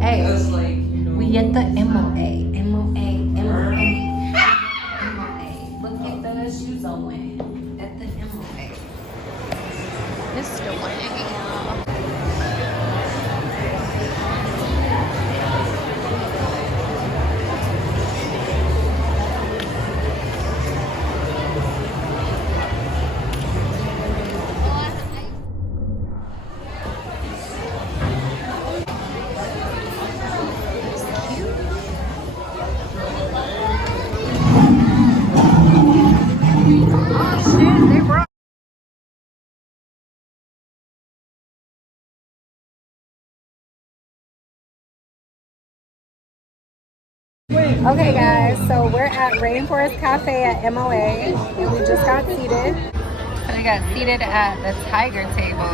MOA. We at the MOA. MOA. MOA. MOA. Look at the shoes on at the MOA. Mr. Wang. Okay guys, so we're at Rainforest Cafe at MOA and we just got seated. So we got seated at the tiger table.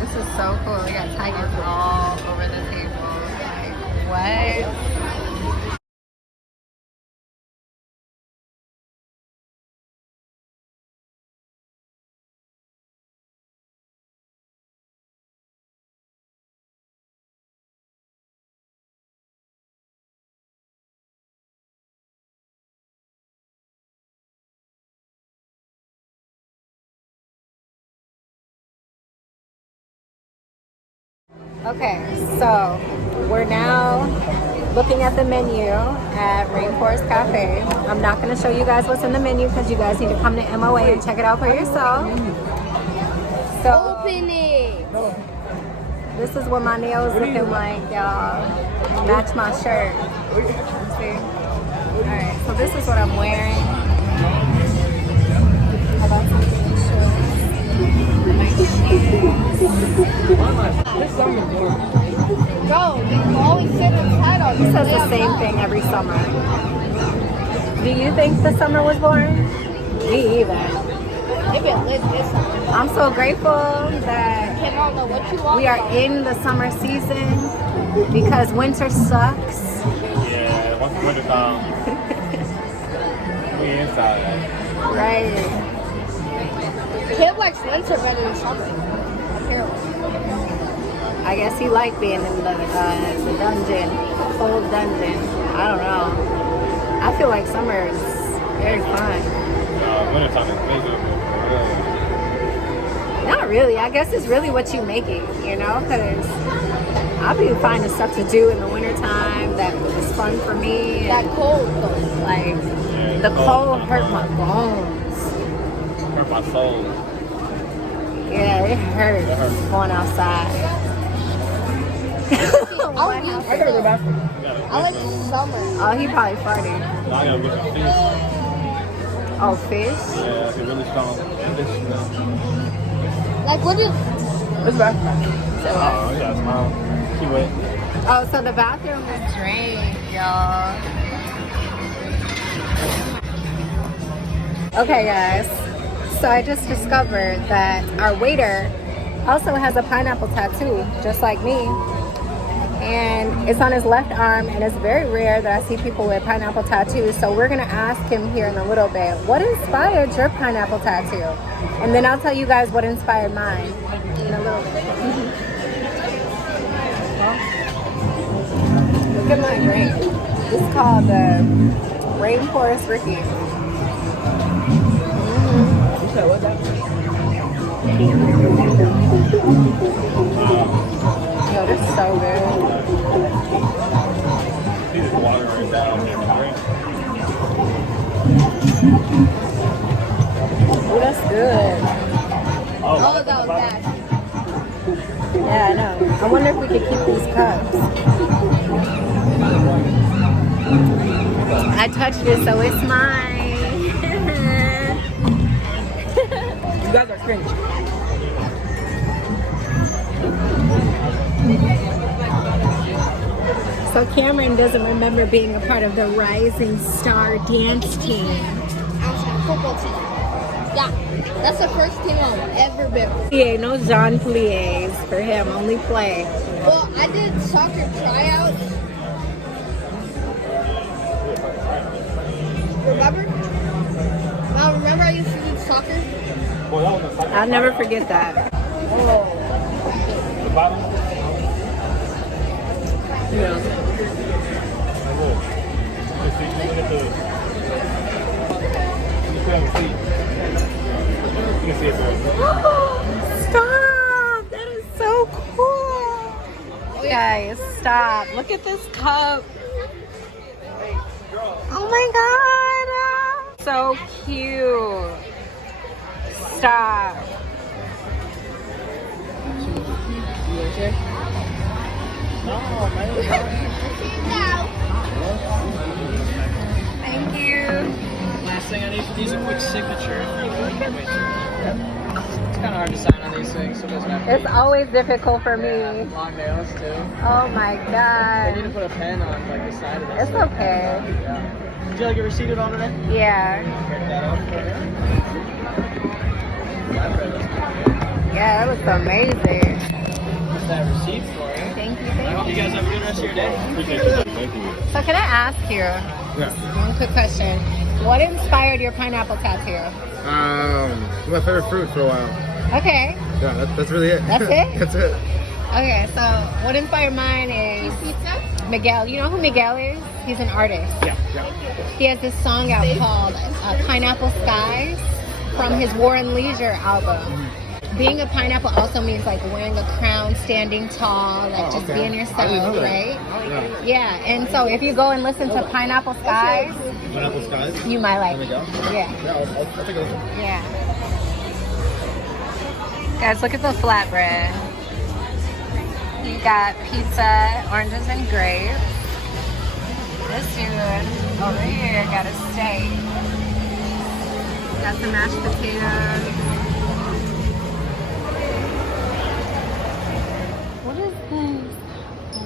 This is so cool. We got tigers all over the table. Like, what? Okay, so we're now looking at the menu at Rainforest Cafe. I'm not going to show you guys what's in the menu because you guys need to come to MOA and check it out for yourself. So, open it! This is what my nails looking like, y'all. Match my shirt. See? Alright, so this is what I'm wearing. I got something to show. Bro, you always sit inside all this. He says the same thing every summer. Do you think the summer was boring? Me either. Maybe it lit this summer. I'm so grateful that we are in the summer season because winter sucks. Yeah, once winter comes, we inside. Right. Kid likes winter better than summer. Apparently. I guess he liked being in the dungeon, cold dungeon. I don't know. I feel like summer is very fun. Wintertime is miserable. Not really. I guess it's really what you make it, you know? Because I'll be finding stuff to do in the wintertime that is fun for me. That cold though. Like, yeah, the cold hurt my bones. Hurt my soul. Yeah, it hurts going outside. I like summer. Oh, he probably farted. No, I gotta get some fish. Oh, fish? Yeah, it's really strong fish smell. Like, what is... It's back. Oh, you got a smile. She wet. Oh, so the bathroom is drained, y'all. Okay, guys. So I just discovered that our waiter also has a pineapple tattoo, just like me. And it's on his left arm, and it's very rare that I see people with pineapple tattoos. So we're gonna ask him here in a little bit, what inspired your pineapple tattoo? And then I'll tell you guys what inspired mine in a little bit. Look at my drink. This is called the Rainforest Ricky. You said what's that? Yo, this is so good. These water right down here. Oh, that's good. Oh, that was bad. Yeah, I know. I wonder if we could keep these cups. I touched it, so it's mine. You guys are cringe. So Cameron doesn't remember being a part of the Rising Star dance team. I was on a football team. Yeah, that's the first team I've ever been on. Yeah, no Jean Pliés for him, only play. Well, I did soccer tryouts. Remember? Now, remember I used to do soccer? I'll never forget that. The bottom? Yeah. Look at the. You can see. You can see it there. Stop! That is so cool. Guys, stop. Look at this cup. Oh my god. So cute. Stop. Thank you. Last thing I need for these, a quick signature. It's kind of hard to sign on these things, so it doesn't have to It's always difficult for me. be long nails too. Oh my I need to god. put a pen on like the side of this. It's okay. Yeah. Did you like your receipt at all today? Yeah. Break that off for you. Yeah, that looks amazing. Just that receipt for you. Thank you, I thank hope you guys have a good rest of your day. Appreciate it. Thank you. So can I ask you Yeah. one quick question? What inspired your pineapple tattoo? My favorite fruit for a while. Okay. Yeah, that's really it. That's it? That's it. Okay, so what inspired mine is Miguel. You know who Miguel is? He's an artist. Yeah. He has this song out called Pineapple Skies from his War and Leisure album. Being a pineapple also means like wearing a crown, standing tall, like just okay. being I yourself, didn't know that. right? Yeah. Yeah, and so if you go and listen to Pineapple Skies, Pineapple skies. you might like There we go. it. Yeah. Yeah, I'll take a look. Yeah. Guys, look at the flatbread. You got pizza, oranges and grapes. This dude over here got a steak. Got some mashed potatoes. What is this?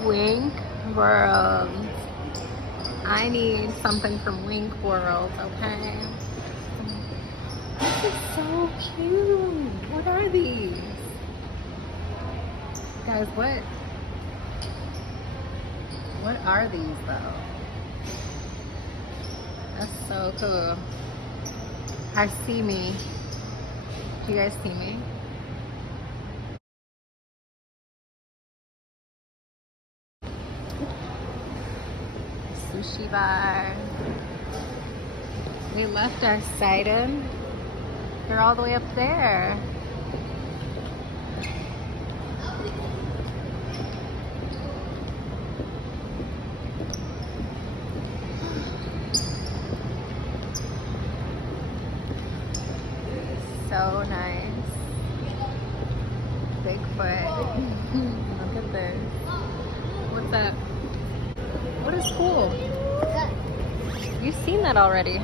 Wink World. I need something from Wink World, okay? This is so cute. What are these? Guys, what are these though? That's so cool. I see me. Do you guys see me? Sushi bar. We left our Sidon. They're all the way up there. So nice. Bigfoot. Look at this. What's that? What is cool? You've seen that already.